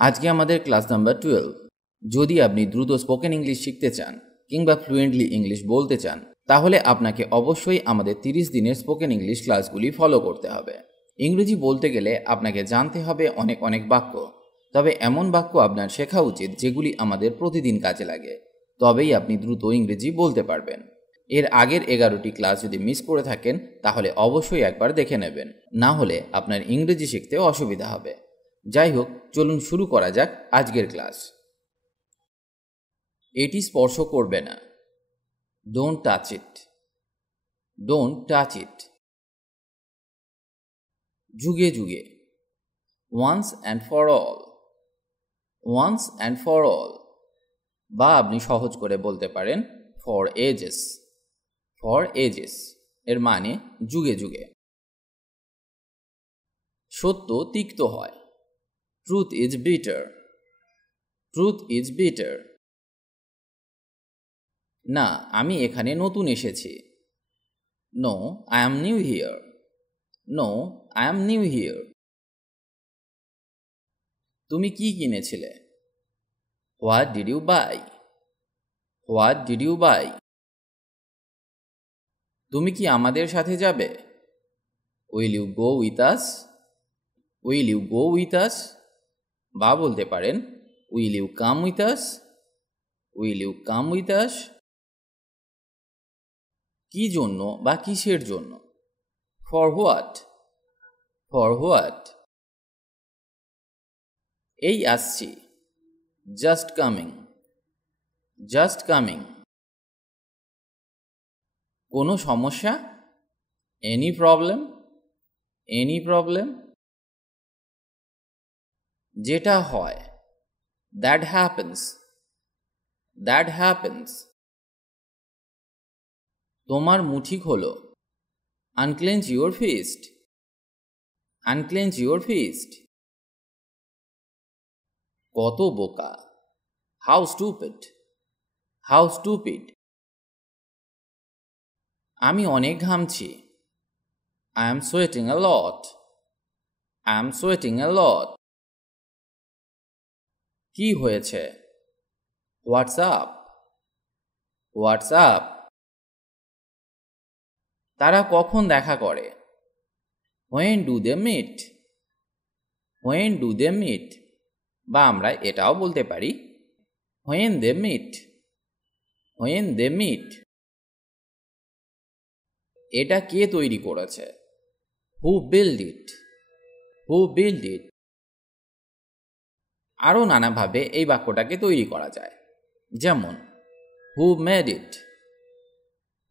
আজকে আমাদের class number 12। যদি আপনি দ্রুত স্পোকেন ইংলিশ শিখতে চান কিংবা ফ্লুয়েন্টলি ইংলিশ বলতে চান, তাহলে আপনাকে অবশ্যই আমাদের 30 দিনের স্পোকেন ইংলিশ ক্লাসগুলি ফলো করতে হবে। ইংরেজি বলতে গেলে আপনাকে জানতে হবে অনেক বাক্য, তবে এমন বাক্য আপনার শেখা উচিত যেগুলি আমাদের প্রতিদিন কাজে লাগে, তবেই আপনি দ্রুত ইংরেজি বলতে পারবেন। এর আগের 11টি ক্লাস যদি মিস করে থাকেন তাহলে অবশ্যই একবার দেখে নেবেন, না হলে আপনার ইংরেজি শিখতে অসুবিধা হবে। যাই হোক, চলুন শুরু করা যাক আজকের ক্লাস। এটি স্পর্শ করবে না। Don't touch it. Don't touch it. যুগে যুগে। Once and for all. Once and for all, বা আপনি সহজ করে বলতে পারেন ফর এজেস। ফর এজেস এর মানে যুগে যুগে। সত্য তিক্ত হয়। Truth is bitter. Truth is bitter. না, আমি এখানে নতুন এসেছি। No, I am new here. No, I am new here. তুমি কি কিনেছিলে? What did you buy? What did you buy? তুমি কি আমাদের সাথে যাবে? Will you go with us? Will you go with us, বা বলতে পারেন will you come with us? Will you come with us. কি জন্য বা কিসের জন্য? For what? For what. এই আসছি। Just coming. Just coming. কোনো সমস্যা? Any problem? Any problem. যেটা হয়। That happens. That happens. তোমার মুঠি খোলো। Unclench your fist. Unclench your fist. কত বোকা। How stupid. How stupid. আমি অনেক ঘামছি। I am sweating a lot. I am sweating a lot. কি হয়েছে? What's up? What's up. তারা কখন দেখা করে? When do they meet? When do they meet, বা আমরা এটাও বলতে পারি when they meet. When they meet. এটা কে তৈরি করেছে? Who build it? Who build it. আরও নানাভাবে এই বাক্যটাকে তৈরি করা যায়, যেমন who made it?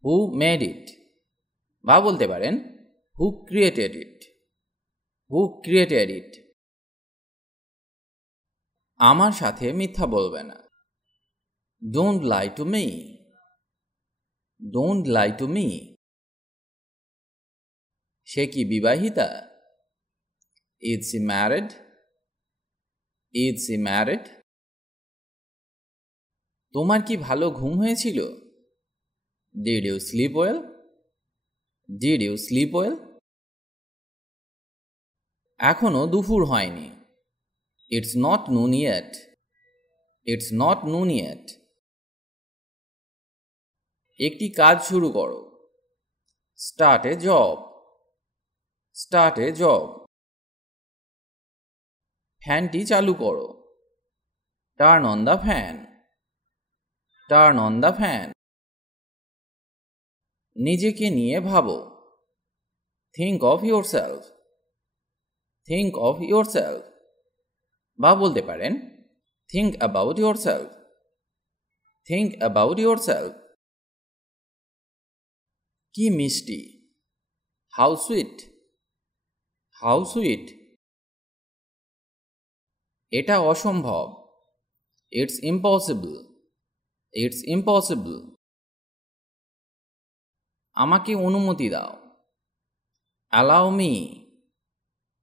Who made it, বা বলতে পারেন হু ক্রিয়েটেড ইট? হু ক্রিয়েটেড ইট। আমার সাথে মিথ্যা বলবে না। Don't lie to me. Don't lie to me. সে কি বিবাহিতা? Is she married? Is she married. তোমার কি ভালো ঘুম হয়েছিল? Did you sleep well? Did you sleep well. এখনো দুপুর হয়নি। It's not noon yet. It's not noon yet. একটি কাজ শুরু করো। Start a job. Start a job. ফ্যানটি চালু করো। Turn on the fan. Turn on the fan. নিজেকে নিয়ে ভাবো। Think of yourself. Think of yourself, বা বলতে পারেন think about yourself. Think about yourself. কি মিষ্টি। How sweet. How sweet. এটা অসম্ভব। It's impossible. It's impossible. আমাকে অনুমতি দাও। Allow me.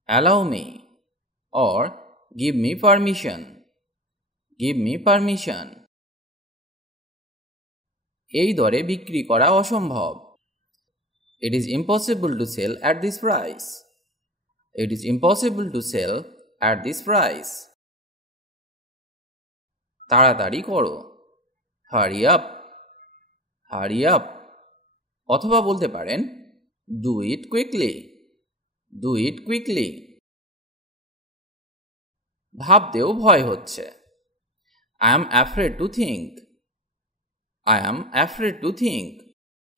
Allow me, or give me permission. Give me permission. এই দরে বিক্রি করা অসম্ভব। It is impossible to sell at this price. It is impossible to sell at this price. তাড়াতাড়ি করো, হারি আপ, হারি আপ। অথবা বলতে পারেন do it quickly, do it quickly. ভাবতেও ভয় হচ্ছে, I am afraid to think, I am afraid to think.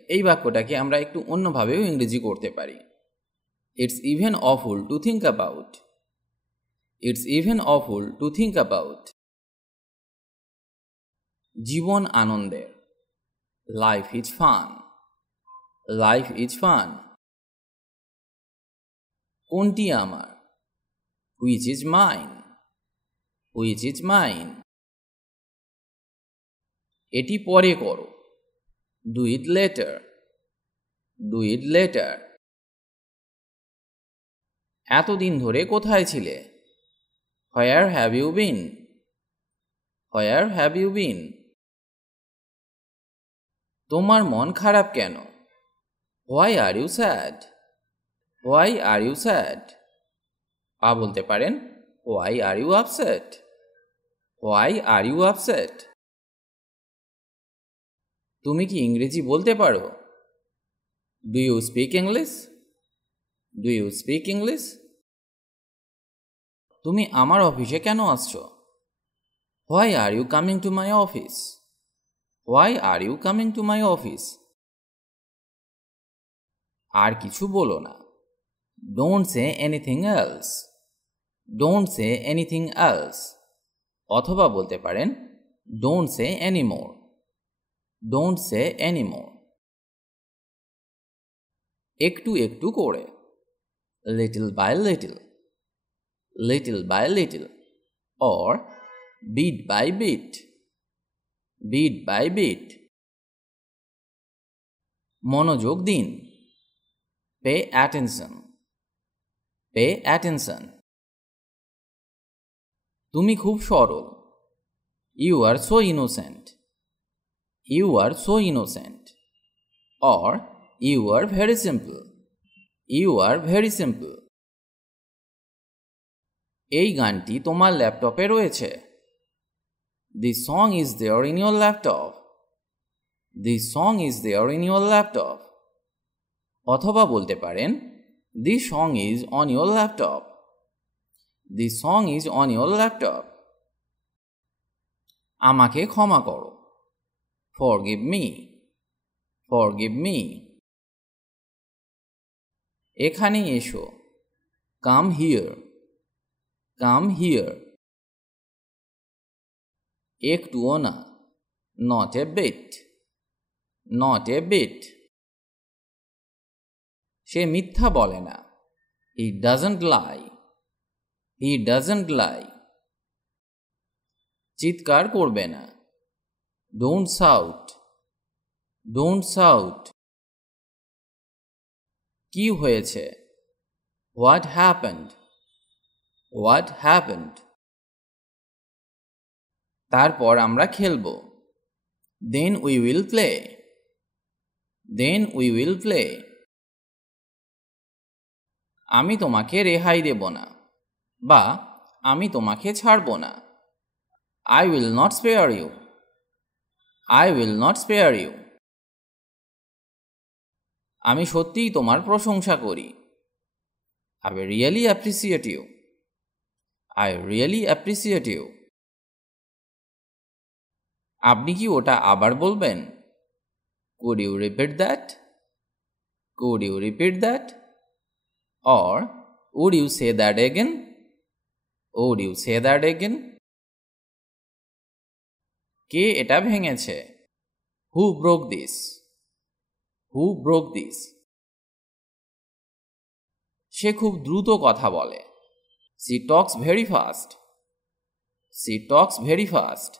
এই বাক্যটাকে আমরা একটু অন্যভাবেও ইংরেজি করতে পারি। It's even awful to think about, it's even awful to think about. জীবন আনন্দের, life is fun, life is fun. কোনটি আমার, which is mine, which is mine. এটি পরে করো, do it later, do it later. এতদিন ধরে কোথায় ছিলে, where have you been, where have you been. তোমার মন খারাপ কেন, why are you sad, why are you sad. বা বলতে পারেন why are you upset, why are you upset. তুমি কি ইংরেজি বলতে পারো, do you speak English, do you speak English. তুমি আমার অফিসে কেন আসছো, why are you coming to my office, why are you coming to my office. আর কিছু বলো না, don't say anything else, don't say anything else. অথবা বলতে পারেন don't say anymore, don't say anymore. একটু একটু করে, little by little, little by little. Or bit by bit, bit by bit. মনোযোগ দিন, পে অ্যাটেনশন, পে অ্যাটেনশন। তুমি খুব সরল, you are so innocent, you are so innocent. Or you are very simple, you are very simple. এই গানটি তোমার ল্যাপটপে রয়েছে, the song is there in your laptop, the song is there in your laptop. অথবা বলতে পারেন দি song is on your laptop, the song is on your laptop. আমাকে ক্ষমা করো, ফরগিভ মি, ফরগিভ মি। এখানে এসো, কাম হিয়ার, কাম হিয়ার। একটুও না, not a bit, not a bit. সে মিথ্যা বলে না, he doesn't lie, he doesn't লাই। চিৎকার করবে না, ডোন্ট শাউট, ডোন্ট শাউট। কি হয়েছে, হোয়াট হ্যাপেন্ড, হোয়াট হ্যাপেন্ড। তারপর আমরা খেলব, then we will play, then we will play. আমি তোমাকে রেহাই দেব না, বা আমি তোমাকে ছাড়ব না, I will not spare you, I will not spare you. আমি সত্যিই তোমার প্রশংসা করি, I really appreciate you, I really appreciate you. আপনি কি ওটা আবার বলবেন, could you repeat that, could you repeat that. Or would you say that again, would you say that again. কে এটা ভেঙেছে, who broke this, who broke this. সে খুব দ্রুত কথা বলে, she talks very fast, C talks very fast.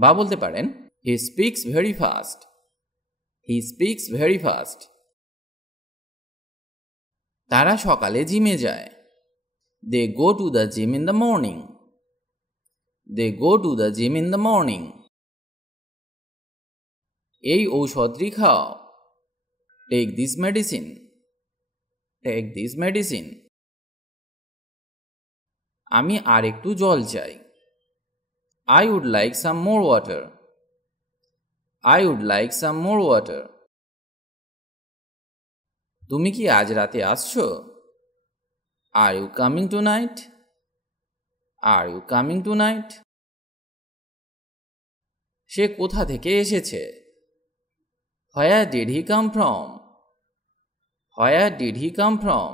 বা বলতে পারেন he speaks very fast, he speaks very fast. তারা সকালে জিমে যায়, they go to the gym in the morning, they go to the gym in the morning. এই ঔষধটি খাও, take this medicine, take this medicine. আমি আর একটু জল চাই, I would like some more water. I would like some more water. তুমি কি আজ রাতে আসছো? Are you coming tonight? Are you coming tonight? সে কোথা থেকে এসেছে? Where did he come from? Where did he come from?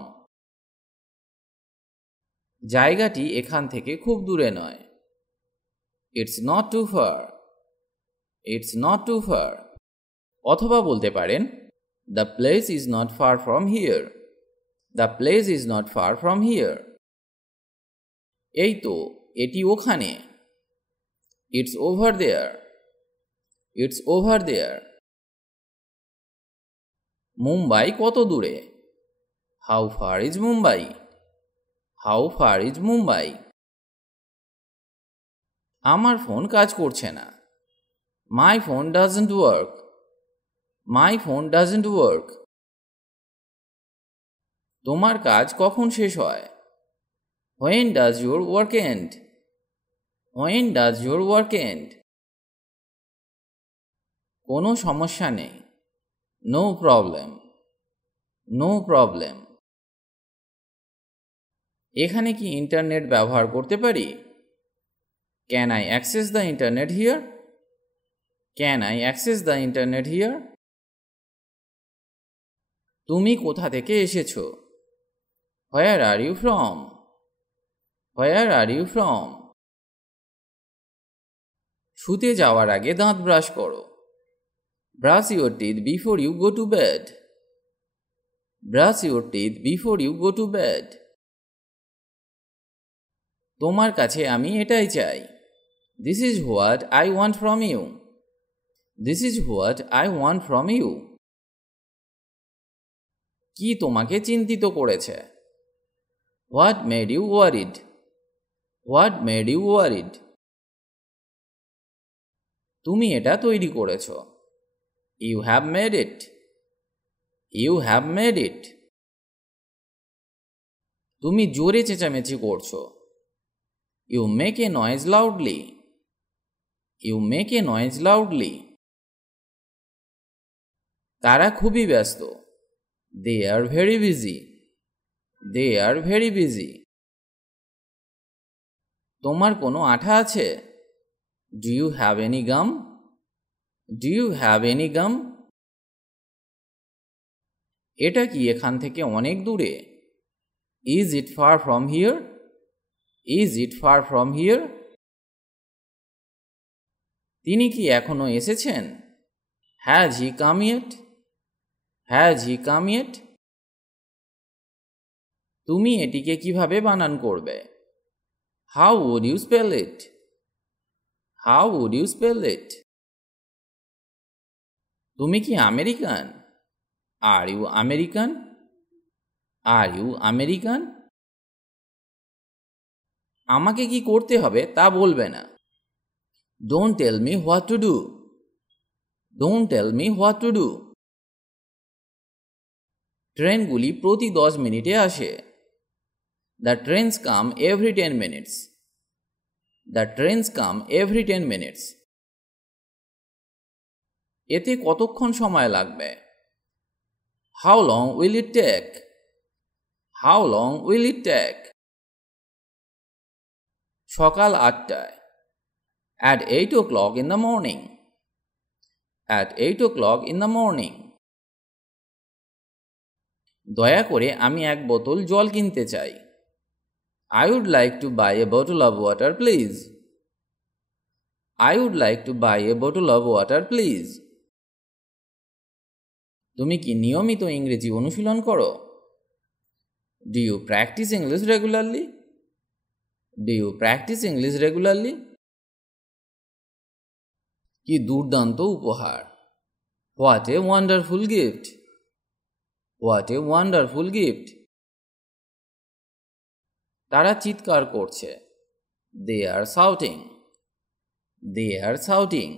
জায়গাটি এখান থেকে খুব দূরে নয়। It's not too far. It's not too far. অথবা বলতে পারেন The place is not far from here. The place is not far from here. এই তো, এটি ওখানে। It's over there. It's over there. Mumbai কত দূরে? How far is Mumbai? How far is Mumbai? আমার ফোন কাজ করছে না। My phone doesn't work. My phone doesn't work. তোমার কাজ কখন শেষ হয়? When does your work end? When does your work end? কোনো সমস্যা নেই। No problem. No problem. এখানে কি ইন্টারনেট ব্যবহার করতে পারি? Can I access the internet here? Can I access the internet here? তুমি কোথা থেকে এসেছো? Where are you from? Where are you from? শুতে যাওয়ার আগে দাঁত ব্রাশ করো। Brush your teeth before you go to bed. Brush your teeth before you go to bed. তোমার কাছে আমি এটাই চাই। This is what I want from you. This is what I want from you. কি তোমাকে চিন্তিত করেছে? What made you worried? What made you worried? তুমি এটা তৈরি করেছো। You have made it. You have made it. তুমি জোরে চেঁচামেচি করছো। You make a noise loudly. You make a noise loudly. তারা খুবই ব্যস্ত। They are very busy. They are very busy. তোমার কোনো আঠা আছে? Do you have any gum? Do you have any gum? এটা কি এখান থেকে অনেক দূরে? Is it far from here? Is it far from here? তিনি কি এখনো এসেছেন? Has he come yet? Has he come yet? তুমি এটিকে কিভাবে বানান করবে? How would you spell it? How would you spell it? তুমি কি American? Are you American? Are you American? আমাকে কি করতে হবে তা বলবে না। Don't tell me what to do. Don't tell me what to do. ট্রেনগুলি প্রতি 10 মিনিটে আসে। The trains come every 10 minutes. The trains come every 10 minutes. এতে কতক্ষণ সময় লাগবে? How long will it take? How long will it take? সকাল 8টায়। At 8 o'clock in the morning. At 8 o'clock in the morning. দয়া করে আমি এক বোতল জল কিনতে চাই। I would like to buy a bottle of water, please. I would like to buy a bottle of water, please. তুমি কি নিয়মিত ইংরেজি অনুশীলন করো? Do you practice English regularly? Do you practice English regularly? কি দুর্দান্ত উপহার! What a wonderful gift! What a wonderful gift! তারা চিৎকার করছে। They are shouting. They are shouting.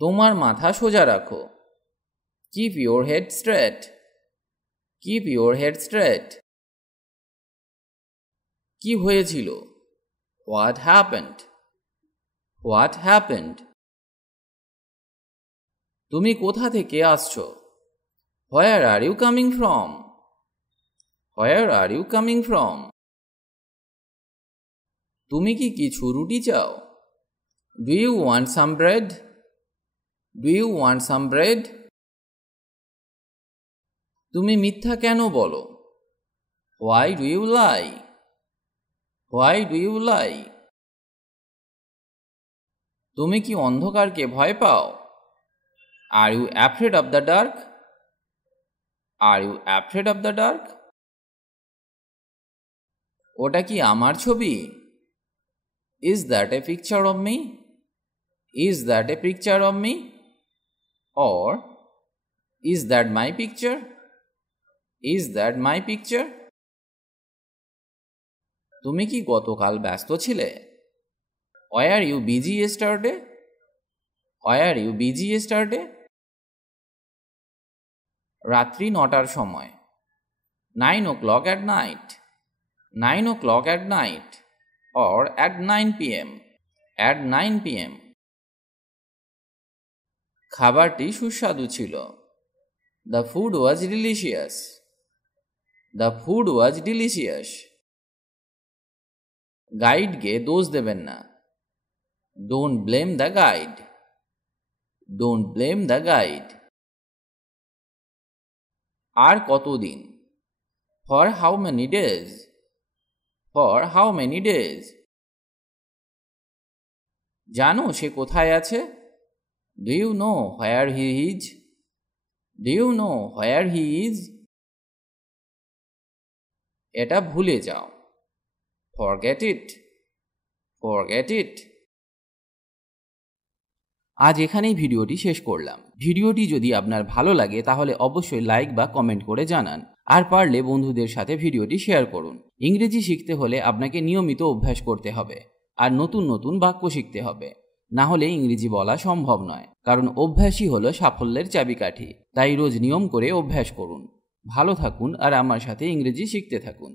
তোমার মাথা সোজা রাখো। Keep your head straight. Keep your head straight. কি হয়েছিল? What happened? What happened? তুমি কোথা থেকে আসছো? Where are you coming from? Where are you coming from? তুমি কি কিছু রুটি চাও? Do you want some bread? Do you want some bread? তুমি মিথ্যা কেন বলো? Why do you lie? Why do you lie? তুমি কি অন্ধকারকে ভয় পাও? Are you afraid of the dark? Are you afraid of the dark? ওটা কি আমার ছবি? Is that a picture of me? Is that a picture of me? Or is that my picture? Is that my picture? তুমি কি গতকাল ব্যস্ত ছিলে? Were you busy yesterday? Were you busy yesterday? রাত্রি 9টার সময়। 9 o'clock at night. 9 o'clock at night. Or at 9 p.m. At 9 p.m. খাবারটি সুস্বাদু ছিল। The food was delicious. The food was delicious. গাইডকে দোষ দেবেন না। Don't blame the guide. Don't blame the guide. আর কতদিন? For how many days? For how many days? জানো সে কোথায় আছে? Do you know where he is? Do you know where he is? এটা ভুলে যাও। Forget it. Forget it. আজ এখানেই ভিডিওটি শেষ করলাম। ভিডিওটি যদি আপনার ভালো লাগে তাহলে অবশ্যই লাইক বা কমেন্ট করে জানান, আর পারলে বন্ধুদের সাথে ভিডিওটি শেয়ার করুন। ইংরেজি শিখতে হলে আপনাকে নিয়মিত অভ্যাস করতে হবে, আর নতুন নতুন বাক্য শিখতে হবে, না হলে ইংরেজি বলা সম্ভব নয়। কারণ অভ্যাসই হলো সাফল্যের চাবিকাঠি। তাই রোজ নিয়ম করে অভ্যাস করুন। ভালো থাকুন আর আমার সাথে ইংরেজি শিখতে থাকুন।